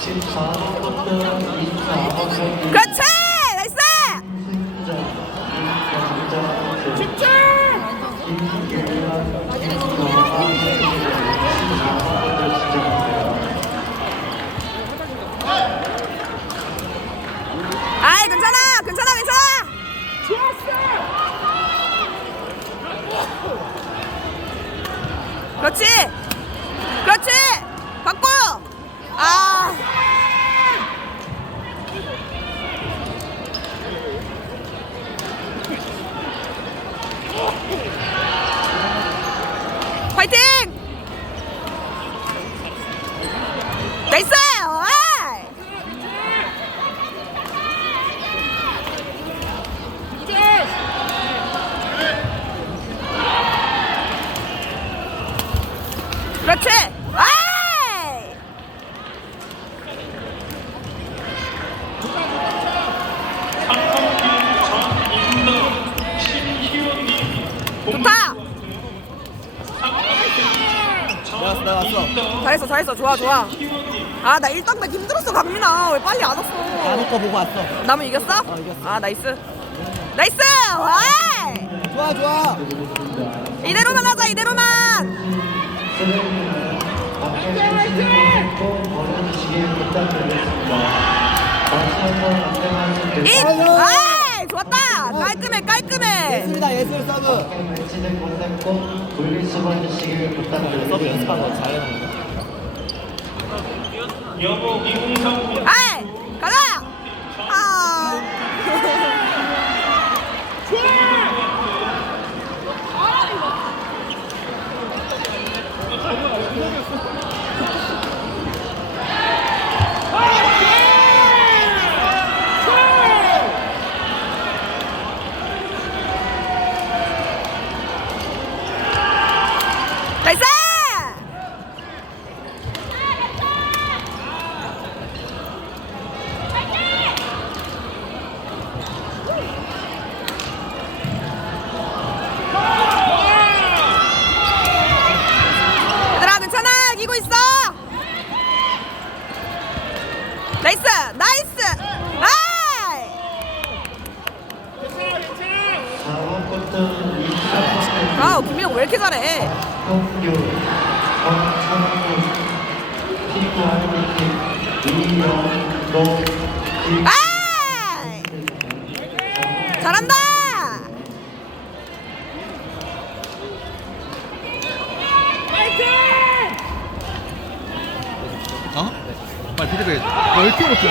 그렇지! 나이스! 아이 괜찮아! 괜찮아 괜찮아! 그렇지! 그렇지! 받고 아 화이팅 나이스 와이. 그렇지 와이. 좋다 나 왔어. 나왔어 잘했어 잘했어. 좋아 좋아. 아나 1단계 힘들었어 강민아. 왜 빨리 안 왔어? 나는 거 보고 왔어. 남은 이겼어? 어, 이겼어. 아 나이스. 나이스! 와이! 좋아 좋아. 이대로만 하자 이대로만. 잇! 아 유. 아이 좋았다 깔끔해 깔끔해 예술이다 예술 서브 매치된 곳에 꼭 분리수거 주시길 부탁드립니다. 잘해놓는 아이 가자 아 나이스! 얘들아 괜찮아 이기고 있어 나이스 나이스 아이 4번부터 24번까지 아 김민호 왜 이렇게 잘해 평균, 정창훈, 피구하이팅, 이영도, 아이 잘한다 어? 빨리 피드백 너 이렇게 못해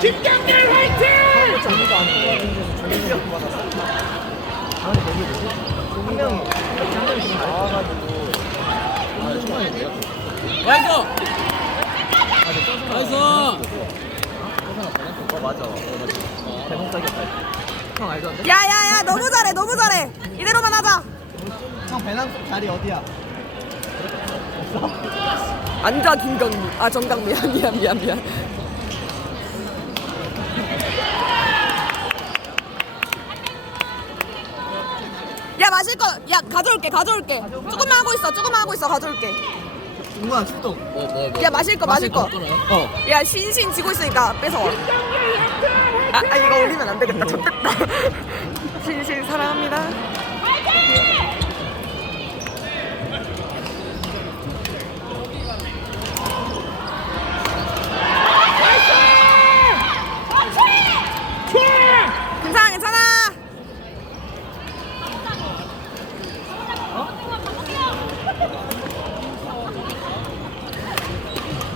김경렬 화이팅! 받았어 아니 거기 뭐지? 한 명이 한 명이 지금 나와가지고 아 초반에 내가 나이스! 나이스! 어 맞아 따겠다 형 알던데? 야야야 너무 잘해 너무 잘해 이대로만 하자 형 배낭 자리 어디야? 앉아 김강민 아 정강민 미안 미안 미안 야 마실 거 야 가져올게 가져올게. 조금만 하고 있어 조금만 하고 있어 가져올게. 중간 출동 뭐, 뭐, 뭐. 야 마실 거 마실 거. 끊어요? 어. 야 신신 지고 있으니까 뺏어와. 아, 아 이거 올리면 안 되겠다. 좋겠다. 신신 사랑합니다. 괜찮아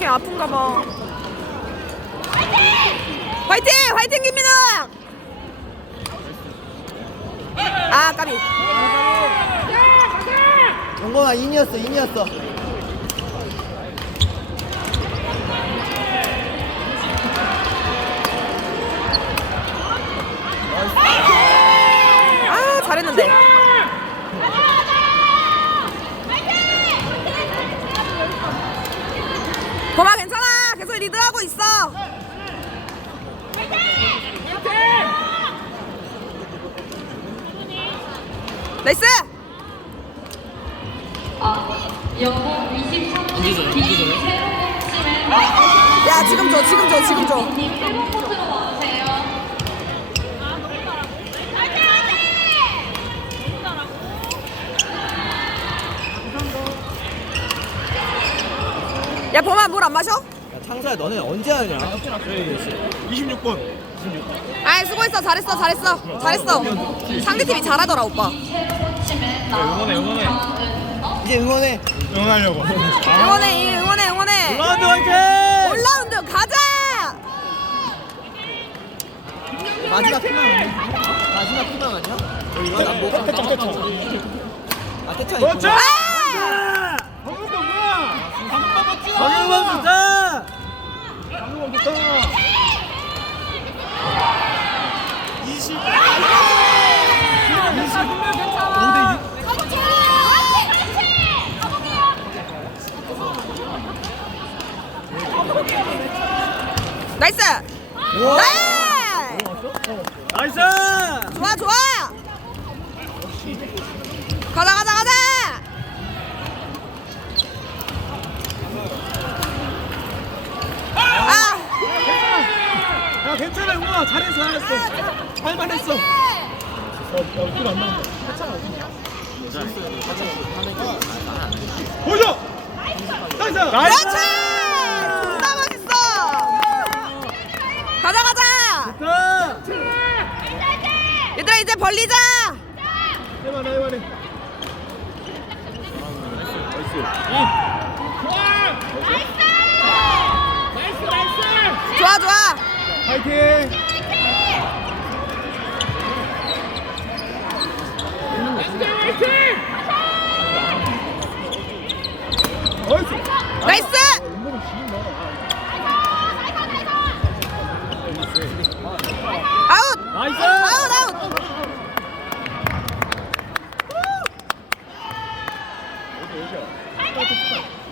어, 어떻게 아픈가 봐. 화이팅! 화이팅 김민우! 아 까비. 영건아 인이었어 인이었어 아 잘했는데. 범아 괜찮아. 계속 리드하고 있어. 나이스. 영국 23기 김세롱 씨는 야 지금 줘 지금 줘 지금 줘. 님 1번 코트로 와주세요. 야 범아 물 안 마셔? 야 창사야 너네 언제 하냐 26번. 아 수고했어 잘했어 잘했어 잘했어. 상대팀이 잘하더라 오빠. 응원해, 응원해. 이제 응원해 응원하려고. 응원해 응원해 응원해. 라운드 화이팅! 올라운드 가자. 마지막 희망 아니야? 마지막 희망 아니야? 여기가 난뭐 태창, 태창. 아 그렇지! 있구나 아! 방금 뭐야? 방금 좋다! 방금 좋다! 20. 5대 2. 나이스. 우와. 나이스. 나이스! 좋아 좋아. 가자 가자 야 괜찮아 용아 잘했어 잘했어 할만했어 어, 길안 나온다 보여줘! 나이스! 그렇지. 존나 멋있어. 가자 가자. 자! 얘들아 이제 벌리자. 해봐라 해봐라 좋아 좋아. 파이팅! 나이스! 나이스. 운동을 지긴다. 아웃. 나이스! 아웃 아웃.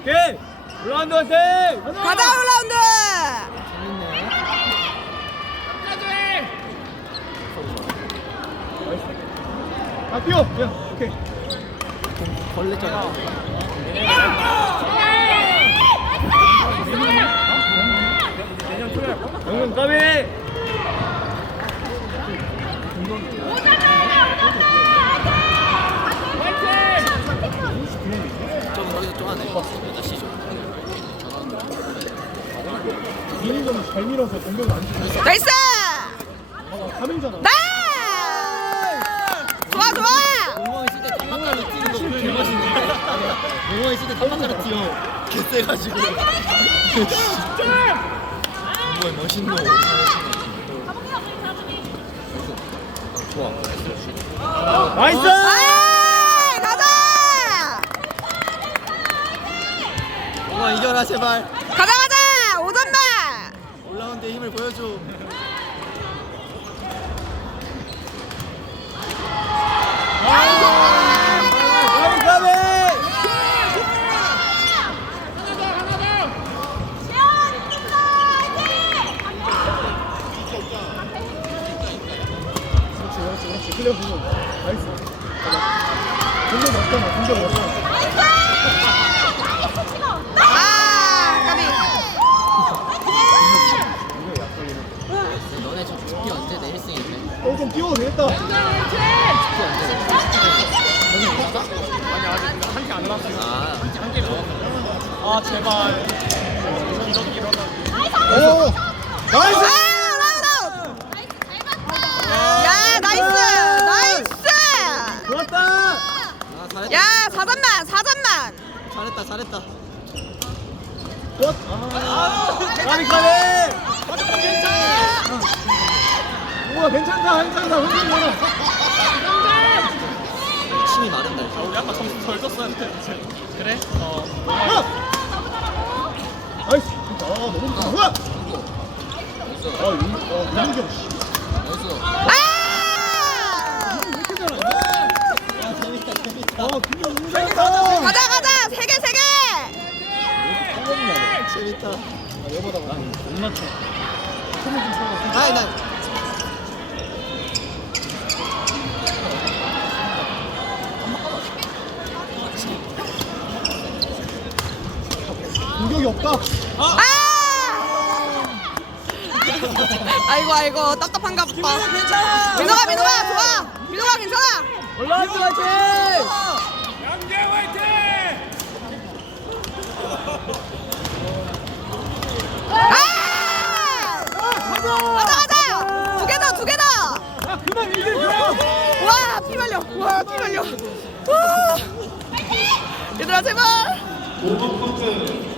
오케이! 라운드 화이팅! 가자 올라운드. 아 뛰어! 야, 오케이. 걸렸잖아 영은 까비! 좀 거기서 좀 하네 8시죠 미니점은 잘 밀어서 공격을 안 주고 나이스. 아, 가면잖아. 나. 좋아 좋아. 응원 있을 때 탐막가로 뛰는 거 보면 개멋있는데 응원 있을 때 탐막가로 뛰어 개쎄가지고 응원 멋있노 좋아 나이스! 아이, 가자. 응원 이겨라 제발 가자 가자. 오전다. 올라운드 힘을 보여줘 까비 까비! 그렇지 그렇지 그렇지 클리어 부분 나이스 공격 없잖아 공격 없잖아 아 까비. 너네 저 GP 언제 내 1승인데? 어좀 뛰어도 되겠다 아아 제발 오 나이스 아 라운 아웃. 야 나이스 나이스. 좋았다 아, 잘했다 야 4점만 4점만. 잘했다 잘했다 굿. 아, 까비 까비. 우와 괜찮다 괜찮다 흔들리 마라. 침이 마른다 이제. 우리 아까 점수 덜 줬어야 돼. 그래? 어. 나이스. 아 너무 좋다. 뭐야? 아 용, 어 용경 씨. 아! 왜 이렇게 잘하냐? 아 재밌다 재밌다 아 그냥 너무 잘한다. 가자 가자 세 개 세 개. 재밌다 아, 얘보다 못 맞춰. 틈을 좀 찾아. 아이 나 없다. 아! 아 이고 아이고 답답한가 보다. 괜찮아 민호가 민호가 좋아. 민호가 괜찮아. 올라왔어 화이팅 아! 가자 가자. 두 개 더 두 개 더. 아 그만 이제 그만. 와, 피 말려. 와, 피 말려. 와. 얘들아, 제발. 5번 코트